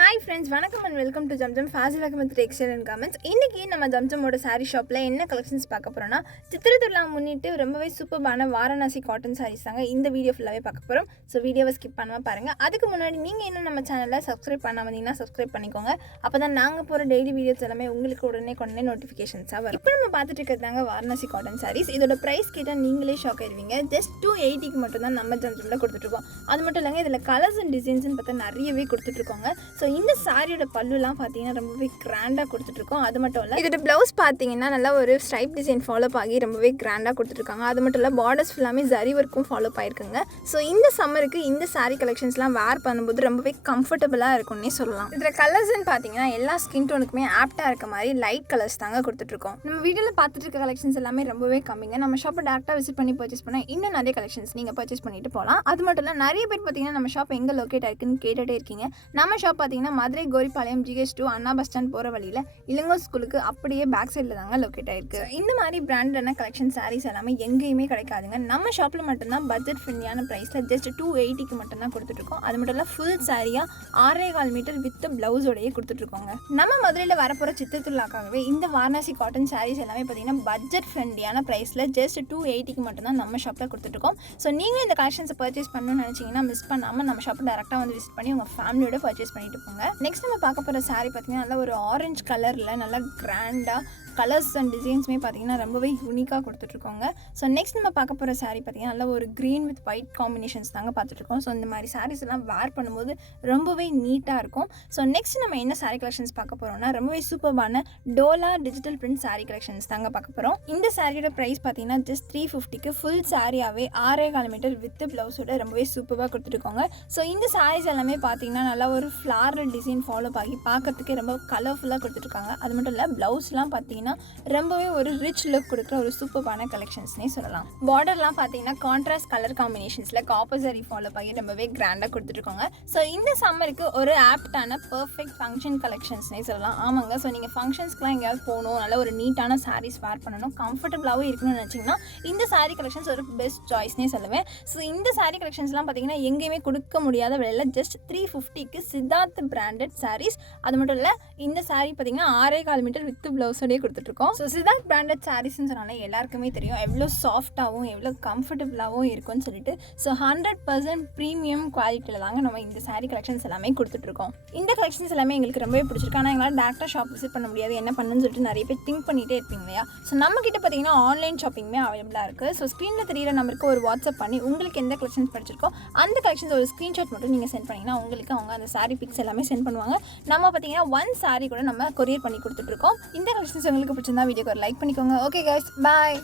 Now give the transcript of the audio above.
Hi friends, welcome and welcome to Zamzam, Fazil, Ahamed, Textiles and Garments. இன்னைக்கு நம்ம ஜம்ஜமோட sorry ஷாப்ல என்ன collections பார்க்க போறோம்னா சித்திரை திருவிழா முன்னிட்டு ரொம்பவே சூப்பரான வாரணாசி காட்டன் சாரீஸ் தாங்க இந்த வீடியோ ஃபுல்லாவே பார்க்க போறோம். ஸோ வீடியோவை ஸ்கிப் பண்ணாம பாருங்க. அதுக்கு முன்னாடி நீங்க இன்னும் நம்ம சேனலை சப்ஸ்கிரைப் பண்ணாம இருந்தீங்கன்னா சப்ஸ்கிரைப் பண்ணிக்கோங்க. அப்பதான் நாங்க போற டெய்லி வீடியோஸ் எல்லாமே உங்களுக்கு உடனே நோட்டிஃபிகேஷன்ஸா வரும். இப்போ நம்ம பார்த்துட்டு இருக்கிறதாங்க வாரணாசி காட்டன் சாரீஸ். இதோட பிரைஸ் கேட்டா நீங்களே ஷாக் ஆயிருவீங்க. ஜஸ்ட் 280க்கு மட்டும் தான் நம்ம ஜம்ஜம்ல கொடுத்துட்டு இருக்கோம். அது மட்டும் இல்லைங்க, இதுல கலர்ஸ் அண்ட் டிசைன்ஸ் பார்த்தா நிறையவே கொடுத்துட்டு இருக்கோங்க. ஸோ இந்த சாரியோட பல்லுலாம் பார்த்தீங்கன்னா ரொம்பவே கிராண்டாக கொடுத்துட்ருக்கோம். அது மட்டும் இல்லை, இதோட ப்ளவுஸ் பார்த்தீங்கன்னா நல்லா ஒரு ஸ்ட்ரைப் டிசைன் ஃபாலோ ஆகி ரொம்பவே கிராண்டாக கொடுத்துட்ருக்காங்க. அது மட்டும் இல்லை, பார்டர்ஸ் ஃபுல்லாமே ஜரி ஒர்க்கும் ஃபாலோ ஆயிருக்குங்க. ஸோ இந்த சம்மருக்கு இந்த சாரீ கலெக்ஷன்ஸ்லாம் வேர் பண்ணும்போது ரொம்பவே கம்ஃபர்டபுளாக இருக்கும்னே சொல்லலாம். இதில் கலர்ஸ்ன்னு பார்த்தீங்கன்னா எல்லா ஸ்கின் டோனுக்குமே ஆப்டாக இருக்க மாதிரி லைட் கலர்ஸ் தாங்க கொடுத்துட்ருக்கோம். நம்ம வீடியோவில் பார்த்துட்டு இருக்க கலெக்ஷன்ஸ் எல்லாமே ரொம்பவே கம்மிங்க. நம்ம ஷாப்பை டேரெக்டாக விசிட் பண்ணி பர்ச்சேஸ் பண்ணால் இன்னும் நிறைய கலெக்ஷன்ஸ் நீங்கள் பர்ச்சேஸ் பண்ணிட்டு போகலாம். அது மட்டும் இல்லை, நிறைய பேர் பார்த்தீங்கன்னா நம்ம ஷாப் எங்கே லொக்கேட் ஆயிருக்குன்னு கேட்டுகிட்டே இருக்கீங்க. நம்ம ஷாப் பார்த்தீங்கன்னா மதுரை கோரிப்பாளையம் GH2 அண்ணா பஸ் ஸ்டாண்ட் போகிற வழியில் இளங்கோ ஸ்கூலுக்கு அப்படியே பேக் சைடில் தாங்க லொக்கேட் ஆயிருக்கு. இந்த மாதிரி பிராண்டான கலெக்ஷன் சாரீஸ் எல்லாமே எங்கேயுமே கிடைக்காதுங்க. நம்ம ஷாப்பில் மட்டும்தான் பட்ஜெட் ஃப்ரெண்ட்லியான ப்ரைஸில் ஜஸ்ட் 280க்கு மட்டும்தான் கொடுத்துட்ருக்கோம். அது மட்டும் இல்லை, ஃபுல் சாரியாக 6.25 மீட்டர் வித் ப்ளவுஸோடையே கொடுத்துட்ருக்கோங்க. நம்ம மதுரையில் வரப்போகிற சித்திரத்துலாக்காகவே இந்த வாரணாசி காட்டன் சாரீஸ் எல்லாமே பார்த்தீங்கன்னா பட்ஜெட் ஃப்ரெண்ட்லியான ப்ரைஸில் ஜஸ்ட் 280க்கு மட்டும்தான் நம்ம ஷாப்பில் கொடுத்துட்ருக்கோம். ஸோ நீங்கள் இந்த கலெக்ஷன்ஸை பர்ச்சேஸ் பண்ணணும்னு நினச்சிங்கன்னா மிஸ் பண்ணாமல் நம்ம ஷாப்பை டேரெக்டாக வந்து விசிட் பண்ணி உங்கள் ஃபேமிலியோட பர்ச்சேஸ் பண்ணிட்டு போங்க. நெக்ஸ்ட் நம்ம பார்க்க போகிற சாரீ பார்த்தீங்கன்னா நல்லா ஒரு ஆரஞ்சு கலரில் நல்லா கிராண்டாக கலர்ஸ் அண்ட் டிசைன்ஸுமே பார்த்தீங்கன்னா ரொம்பவே யூனிக்காக கொடுத்துட்ருக்கோங்க. ஸோ நெக்ஸ்ட் நம்ம பார்க்க போகிற சாரீ பார்த்தீங்கன்னா நல்லா ஒரு க்ரீன் வித் ஒயிட் காம்பினேஷன்ஸ் தாங்க பார்த்துட்ருக்கோம். ஸோ இந்த மாதிரி சாரீஸ் எல்லாம் வேர் பண்ணும்போது ரொம்பவே நீட்டாக இருக்கும். ஸோ நெக்ஸ்ட் நம்ம என்ன சாரீ கலெக்ஷன்ஸ் பார்க்க போகிறோம்னா ரொம்பவே சூப்பரான Dola digital print sari collections தாங்க பார்க்க போகிறோம். இந்த சாரியோட ப்ரைஸ் பார்த்தீங்கன்னா ஜஸ்ட் 350க்கு ஃபுல் சாரியாகவே 6.25 மீட்டர் வித் ப்ளவுஸோட ரொம்பவே சூப்பராக கொடுத்துருக்கோங்க. ஸோ இந்த சாரீஸ் எல்லாமே பார்த்தீங்கன்னா நல்லா ஒரு ஃப்ளாரல் டிசைன் ஃபாலோ ஆகி பார்க்கறதுக்கே ரொம்ப கலர்ஃபுல்லாக கொடுத்துருக்காங்க. அது மட்டும் இல்லை, ப்ளவுஸ்லாம் பார்த்தீங்கன்னா ரொம்பவே ஒரு ரிச் லுக் கொடுக்குற ஒரு சூப்பரான கலெக்ஷன்ஸ்னே சொல்லலாம். பார்டர்லாம் பார்த்தீங்கன்னா கான்ட்ராஸ்ட் கலர் காம்பினேஷன்ஸில் காப்பர் சாரி ஃபாலோ ஆகி ரொம்பவே கிராண்டாக கொடுத்துருக்காங்க. ஸோ இந்த சம்மருக்கு ஒரு ஆப்டான பர்ஃபெக்ட் ஃபங்க்ஷன் கலெக்ஷன்ஸ்னே சொல்லலாம். ஆமாங்க, ஸோ நீங்கள் ஃபங்க்ஷன்ஸ்க்குலாம் எங்கேயாவது போகணும், நல்ல ஒரு நீட்டான சாரீஸ் வேர் பண்ணணும், கம்ஃபர்டபுளாகவும் இருக்கணும்னு நினச்சிங்கன்னா இந்த சாரீ கலெக்ஷன்ஸ் ஒரு பெஸ்ட் சாய்ஸ்னே சொல்லுவேன். ஸோ இந்த சாரீ கலெக்ஷன்ஸ்லாம் பார்த்தீங்கன்னா எங்கேயுமே கொடுக்க முடியாத விலையில் ஜஸ்ட் 350க்கு சித்தார்த் பிராண்டட் சாரீஸ். அது மட்டும் இல்லை, இந்த சாரீ பார்த்தீங்கன்னா 6.25 மீட்டர் வித் ப்ளவுஸோடய கொடுத்துட்ருக்கோம். ஸோ சித்தார்த் பிராண்டட் சாரீஸ்ன்னு சொன்னாலே எல்லாருக்குமே தெரியும் எவ்வளோ சாஃப்டாகவும் எவ்வளோ கம்ஃபர்டபுளாகவும் இருக்கும்னு சொல்லிட்டு. ஸோ 100% ப்ரீமியம் குவாலிட்டியில் தாங்க நம்ம இந்த சாரீ கலெக்ஷன்ஸ் எல்லாமே கொடுத்துட்ருக்கோம். இந்த கலெக்ஷன்ஸ் எல்லாமே எங்களுக்கு ரொம்பவே பிடிச்சிருக்கு. ஆனால் எங்களால் டேரெக்டாக ஷாப் விசிட் பண்ண முடியாது, என்ன பண்ணுன்னு சொல்லிட்டு நிறைய பேர் திங்க் பண்ணிகிட்டே இருப்பீங்க இல்லையா. ஸோ நம்மக்கிட்ட பார்த்தீங்கன்னா ஆன்லைன் ஷாப்பிங்குமே அவைலபிளாக இருக்குது. ஸோ ஸ்க்ரீனில் தெரியிற நம்பருக்கு ஒரு வாட்ஸ்அப் பண்ணி உங்களுக்கு எந்த கலெக்ஷன்ஸ் படிச்சிருக்கோ அந்த கலெக்ஷன்ஸ் ஒரு ஸ்க்ரீன்ஷாட் மட்டும் நீங்கள் சென்ட் பண்ணிங்கன்னா உங்களுக்கு அவங்க அந்த சாரீ பிக்ஸ் எல்லாமே சென்ட் பண்ணுவாங்க. நம்ம பார்த்தீங்கன்னா 1 சாரீ கூட நம்ம கொரியர் பண்ணி கொடுத்துட்ருக்கோம். இந்த கலெக்ஷன்ஸ் உங்களுக்கு பிடிச்சிருந்தா வீடியோக்கு ஒரு லைக் பண்ணிக்கோங்க. ஓகே கைஸ், பாய்.